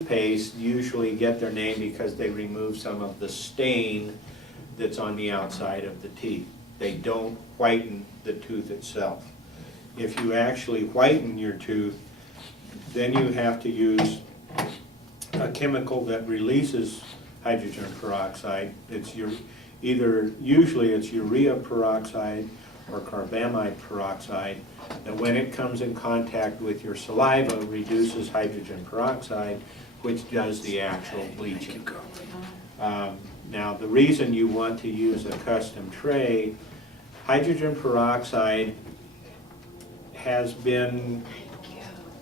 toothpaste usually get their name because they remove some of the stain that's on the outside of the teeth. They don't whiten the tooth itself. If you actually whiten your tooth, then you have to use a chemical that releases hydrogen peroxide. It's usually it's urea peroxide or carbamide peroxide, that when it comes in contact with your saliva reduces hydrogen peroxide, which does the actual bleaching. Now the reason you want to use a custom tray, hydrogen peroxide has been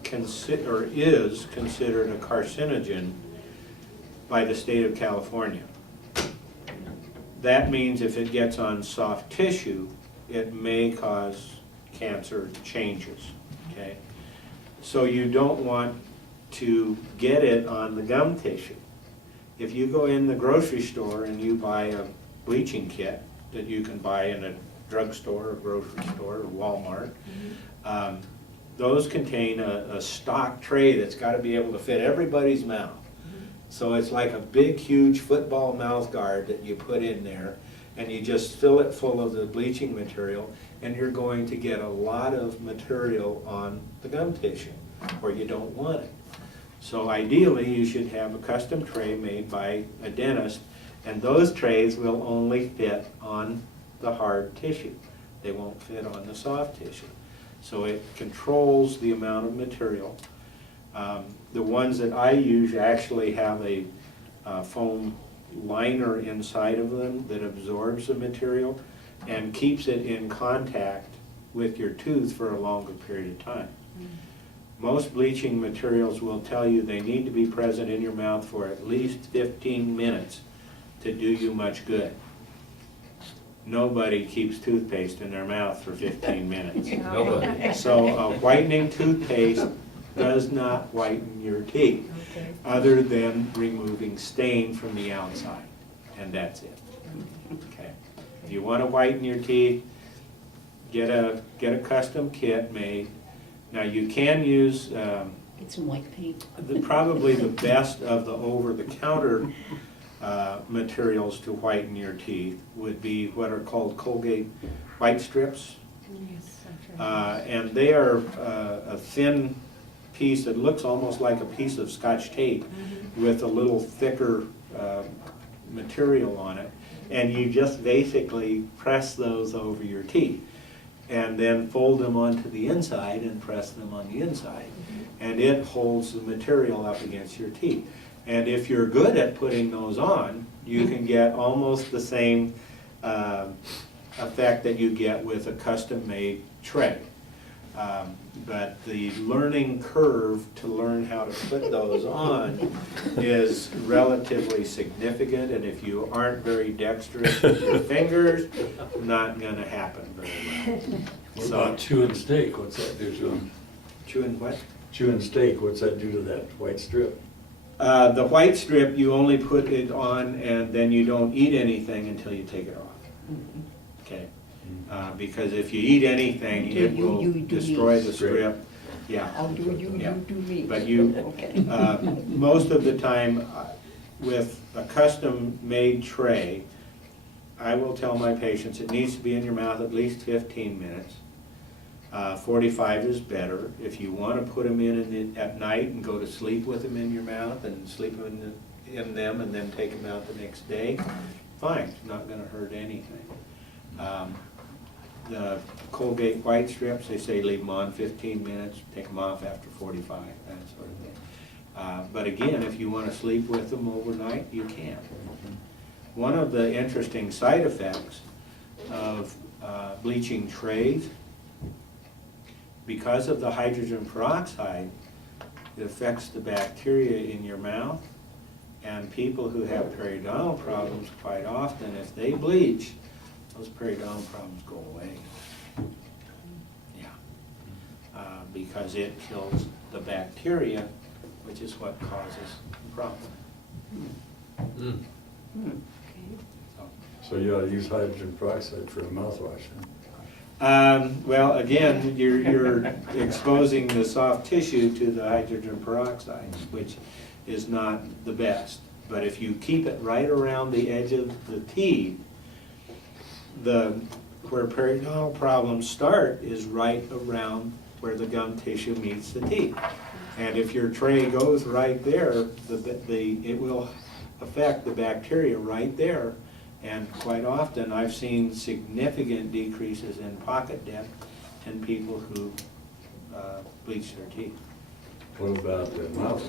is considered a carcinogen by the state of California. That means if it gets on soft tissue, it may cause cancer changes, okay? So you don't want to get it on the gum tissue. If you go in the grocery store and you buy a bleaching kit that you can buy in a drugstore or grocery store or Walmart, those contain a stock tray that's got to be able to fit everybody's mouth. So it's like a big, huge football mouth guard that you put in there, and you just fill it full of the bleaching material, and you're going to get a lot of material on the gum tissue, where you don't want it. So ideally, you should have a custom tray made by a dentist, and those trays will only fit on the hard tissue. They won't fit on the soft tissue. So it controls the amount of material. The ones that I use actually have a foam liner inside of them that absorbs the material and keeps it in contact with your tooth for a longer period of time. Most bleaching materials will tell you they need to be present in your mouth for at least 15 minutes to do you much good. Nobody keeps toothpaste in their mouth for 15 minutes. Nobody. So a whitening toothpaste does not whiten your teeth, other than removing stain from the outside, and that's it. Okay. If you want to whiten your teeth, get a custom kit made. Now you can use Get some white paint. probably the best of the over-the-counter materials to whiten your teeth would be what are called Colgate white strips. Yes, I've tried. And they are a thin piece that looks almost like a piece of Scotch tape with a little thicker material on it. And you just basically press those over your teeth and then fold them onto the inside and press them on the inside. And it holds the material up against your teeth. And if you're good at putting those on, you can get almost the same effect that you get with a custom-made tray. But the learning curve to learn how to put those on is relatively significant, and if you aren't very dexterous with your fingers, not going to happen very well. What about chewing steak? What's that do to them? Chewing what? Chewing steak, what's that do to that white strip? The white strip, you only put it on and then you don't eat anything until you take it off. Okay? Because if you eat anything, it will destroy the strip. Yeah. I'll do you, Yeah. you do me. But you, Okay. most of the time, with a custom-made tray, I will tell my patients it needs to be in your mouth at least 15 minutes. 45 is better. If you want to put them in at night and go to sleep with them in your mouth and sleep in them and then take them out the next day, fine, it's not going to hurt anything. The Colgate white strips, they say leave them on 15 minutes, take them off after 45, that sort of thing. But again, if you want to sleep with them overnight, you can. One of the interesting side effects of bleaching trays, because of the hydrogen peroxide, it affects the bacteria in your mouth, and people who have periodontal problems quite often, if they bleach, those periodontal problems go away. Yeah. Because it kills the bacteria, which is what causes the problem. So you ought to use hydrogen peroxide for a mouthwash, huh? Well, again, you're exposing the soft tissue to the hydrogen peroxide, which is not the best. But if you keep it right around the edge of the teeth, where periodontal problems start is right around where the gum tissue meets the teeth. And if your tray goes right there, it will affect the bacteria right there. And quite often, I've seen significant decreases in pocket depth in people who bleach their teeth. What about the mouth